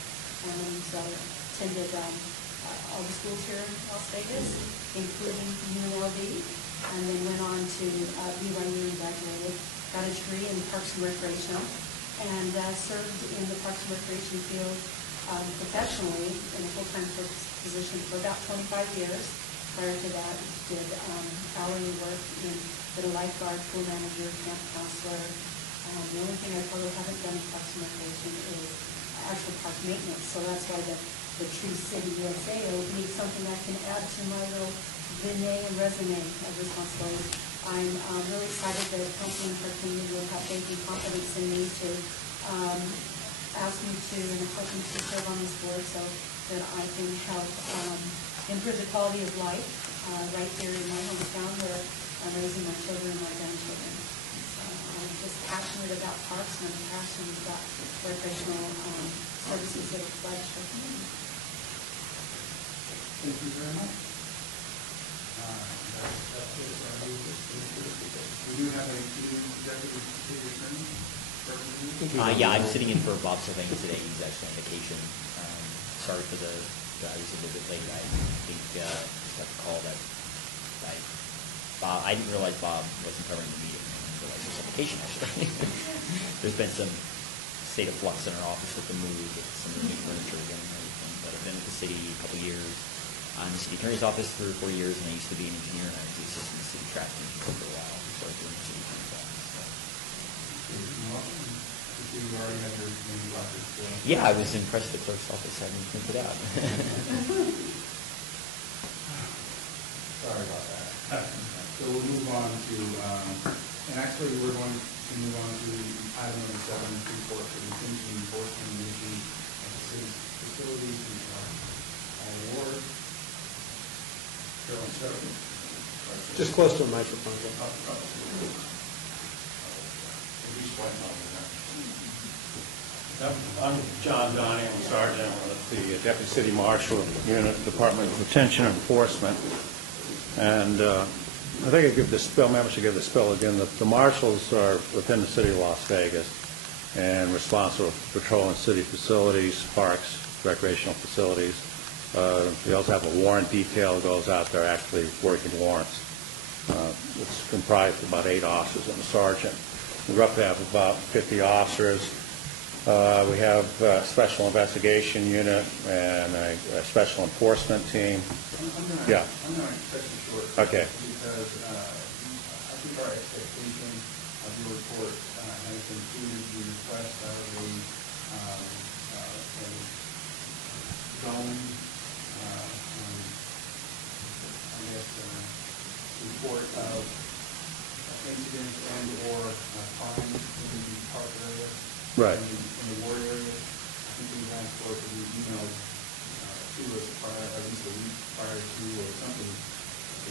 And so I attended all the schools here in Las Vegas, including UNLV, and then went on to BYU and graduated. Got a degree in Parks and Recreation, and served in the Parks and Recreation field professionally in a full-time position for about 25 years. Prior to that, did hourly work did a lifeguard, pool manager, camp counselor. The only thing I probably haven't done in Parks and Recreation is actual park maintenance, so that's why the Tree City USA needs something I can add to my little vignette and resume of responsibilities. I'm really excited that Councilman Harkini will have faith and confidence in me to ask me to and help me to serve on this board so that I can help improve the quality of life right here in my hometown where I'm raising my children and my grandchildren. So I'm just passionate about parks and I'm passionate about recreational services that are provided for the community. Thank you very much. We do have a deputy city attorney. Yeah, I'm sitting in for Bob Sylvain today. He's actually on vacation. Sorry for I was a little bit late. I think just got the call that I didn't realize Bob wasn't covering the meeting. I didn't realize he was on vacation, actually. There's been some state of flux in our office with the move, with some of the new furniture again and everything. But I've been with the city a couple years. I'm in the city attorney's office for 4 years, and I used to be an engineer, and I was the assistant city traffic engineer for a while before I joined the city attorney's office. You already have your name records. Yeah, I was impressed the clerk's office had me printed out. Sorry about that. So we'll move on to, and actually we're going to move on to item number 7, report for the contingent enforcement and issue of the city's facilities and award. Carol, start. Just close to a microphone. I'm John Donnie, I'm Sergeant with the Deputy City Marshal Unit, Department of Detention and Enforcement. And I think I give the spill, maybe I should give the spill again. The marshals are within the city of Las Vegas and responsible for patrolling city facilities, parks, recreational facilities. We also have a warrant detail that goes out there actually working warrants. It's comprised of about 8 officers and a sergeant. We roughly have about 50 officers. We have a special investigation unit and a special enforcement team. I'm going to cut you short. Okay. Because I think our expectation of your report has included the request of a zone, report of incidents and or crime in the park area. Right. In the ward area. I think we asked for it to be emailed to us prior, at least a week prior to or something,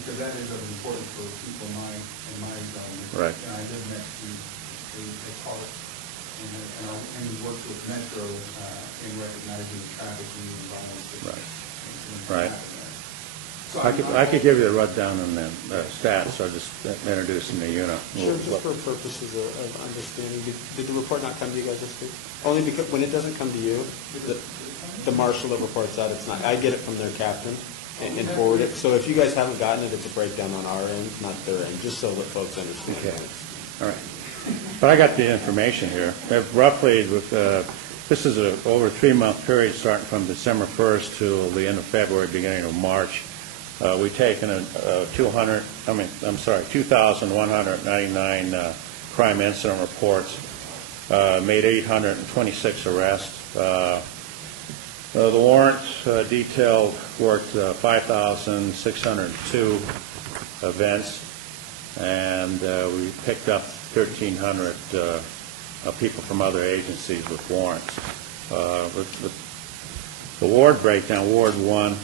because that is of importance for people in my zone. Right. And I live next to a park, and we work with Metro in recognizing the traffic and violence that Right. happen there. So I could give you the rundown on the stats, so just introduce them to you. Sure, just for purposes of understanding, did the report not come to you guys this week? Only because when it doesn't come to you, the marshal that reports out, it's not, I get it from their captain and forward it. So if you guys haven't gotten it, it's a breakdown on our end, not their end, just so that folks understand. Okay. All right. But I got the information here. Roughly, with this is over a 3-month period starting from December 1st to the end of February, beginning of March. We've taken 2,199 crime incident reports, made 826 arrests. The warrant detailed worked 5,602 events, and we picked up 1,300 people from other agencies with warrants. With the ward breakdown, Ward 1,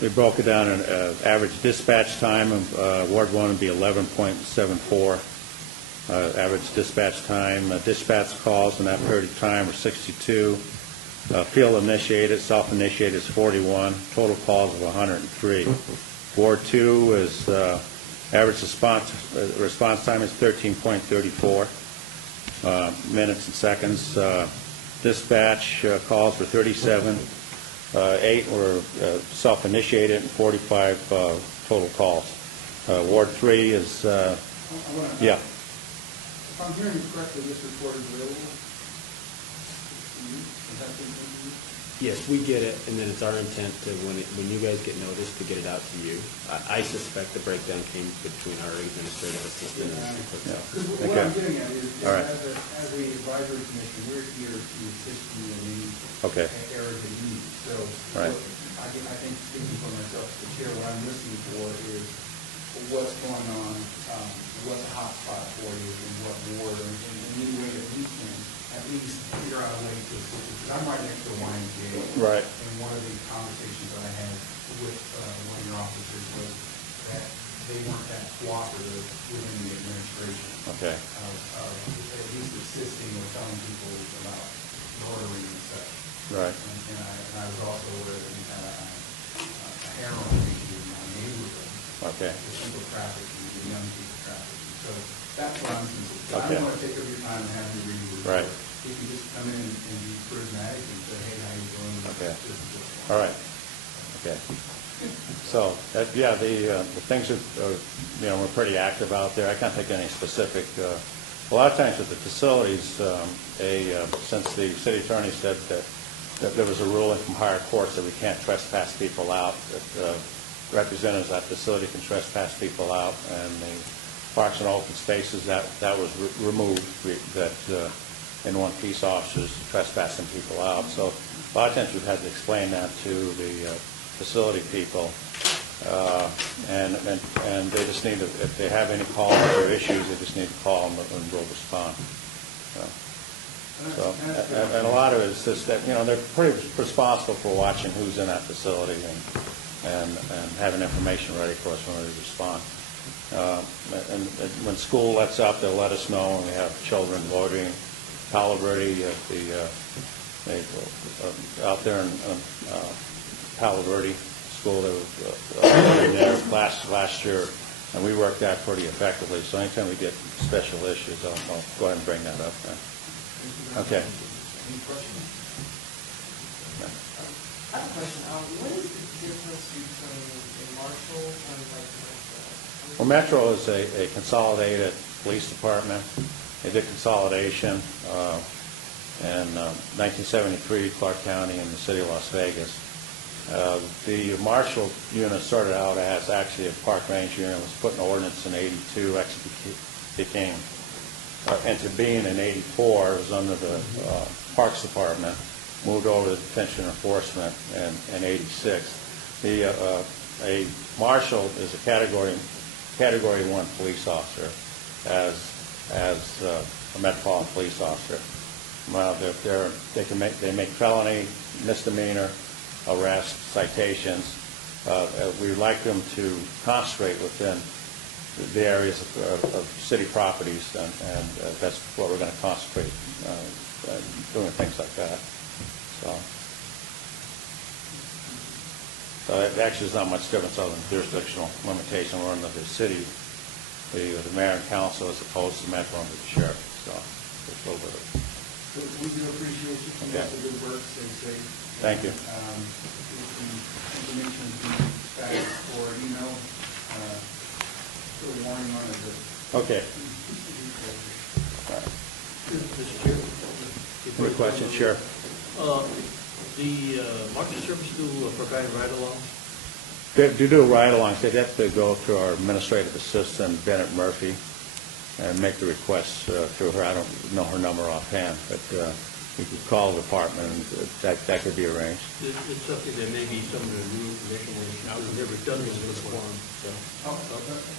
we broke it down in average dispatch time. Ward 1 would be 11.74 average dispatch time. Dispatch calls in that period of time were 62. Field initiated, self-initiated is 41. Total calls of 103. Ward 2 is average response time is 13.34 minutes and seconds. Dispatch calls were 37. 8 were self-initiated and 45 total calls. Ward 3 is, yeah. If I'm hearing you correctly, this report is available? Is that the information? Yes, we get it, and then it's our intent to, when you guys get notice, to get it out to you. I suspect the breakdown came between our administrative assistant and the clerk's office. Because what I'm getting at is, All right. as the advisory commission, we're here to assist you in any Okay. areas that you need. So Right. I think speaking for myself, the chair, what I'm listening for is what's going on, what's a hot spot for you, in what ward, or in any way that we can at least figure out a way to assist you. Because I'm right next to YMCA. Right. And one of the conversations that I had with one of your officers was that they weren't that cooperative within the administration. Okay. At least assisting or telling people about ordering and such. Right. And I was also aware that we had a heroin issue in my neighborhood. Okay. The people trafficking, the young people trafficking. So that's what I'm thinking. So I Okay. don't want to take up your time and have you read the report. Right. You can just come in and be charismatic and say, hey, how you doing? Okay. This is what's All right. Okay. So, yeah, the things are, we're pretty active out there. I can't think of any specific. A lot of times with the facilities, since the city attorney said that there was a ruling from higher courts that we can't trespass people out, that representatives of that facility can trespass people out, and the parks and open spaces, that was removed, that in one piece officers trespassing people out. So a lot of times we've had to explain that to the facility people, and they just need to, if they have any calls or issues, they just need to call and we'll respond. So, and a lot of it is just that, they're pretty responsible for watching who's in that facility and having information ready for us when we respond. And when school lets up, they'll let us know when we have children loitering. Palo Verde, out there in Palo Verde School, they were in there last year, and we worked that pretty effectively. So anytime we get special issues, I'll go ahead and bring that up. Okay. Any questions? I have a question. What is the difference between a marshal and like Well, Metro is a consolidated police department. They did consolidation in 1973, Clark County and the city of Las Vegas. The marshal unit started out as actually a park range unit. It was put in ordinance in '82, actually became into being in '84. It was under the Parks Department, moved over to detention enforcement in '86. A marshal is a Category 1 police officer, as a metropolitan police officer. Well, they make felony, misdemeanor, arrest, citations. We would like them to concentrate within the areas of city properties, and that's what we're going to concentrate doing things like that. So actually, there's not much difference other than jurisdictional limitation. We're under the city, the mayor and council, as opposed to Metro under the sheriff. So it's a little bit. So we do appreciate you for Okay. the good work. Stay safe. Thank you. If the information is being faxed or emailed, put a warning on it. Okay. Mr. Chair? Any questions? Sure. The Marshal Service do provide ride-along? To do ride-alongs, they'd have to go through our administrative assistant, Bennett Murphy, and make the request through her. I don't know her number offhand, but we could call the department, and that could be arranged. It's something that maybe some of the new commission will never done this with a forum, so.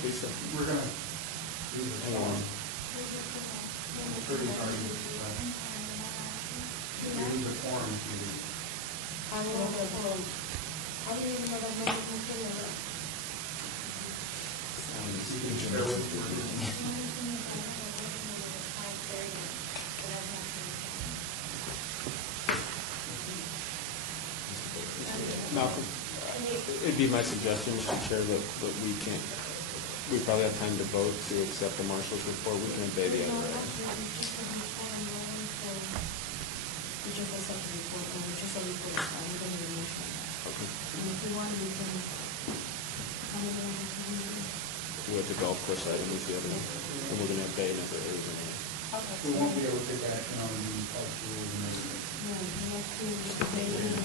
Lisa. We're gonna use the form. Thirty parties. We use the form to. I don't know the whole, I don't even know the whole computer. Bear with me. Malcolm, it'd be my suggestion, Mr. Chair, that we can't, we probably have time to vote to accept the marshal's report. We can obey the other item. We just accept the report, or we just a report, I don't know the motion. Okay. And if you want, we can, With the golf course item is the other one. And we're going to obey if there is any. We won't be able to take action on the public rules and everything. no, we have to debate it.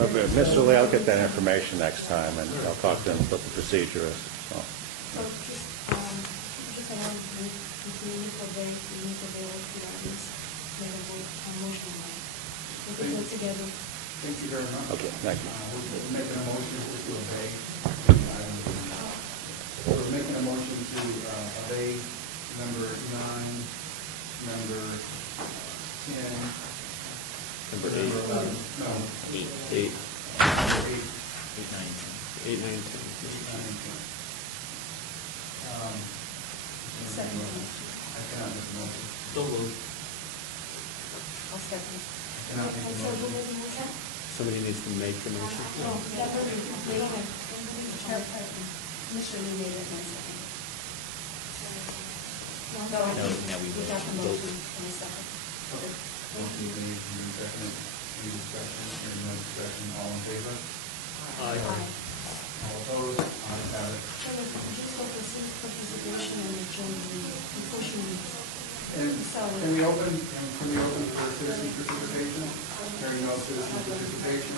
Mr. Lee, I'll get that information next time, and I'll talk to him what the procedure is, so. So just allow me, if you need to obey, you need to obey what you at least make a vote on motion. We can put together. Thank you very much. Okay, thank you. We're making a motion to obey. We're making a motion to obey number 9, number 10. Number 8. Number 11. No. 8, 8, 8. 8, 9, 10. 17. I cannot make a motion. So moved. I'll second. I cannot make a motion. Somebody needs to make the motion. Mr. Lee made it, and I second. No, now we We got the vote. motion in a second. Motion made, and seconded. Any discussion? Hearing no discussion, all in favor? Aye. All opposed? Ayes have it. So just for participation and adjournment, unfortunately. And can we open for citizen participation? Hearing no citizen participation,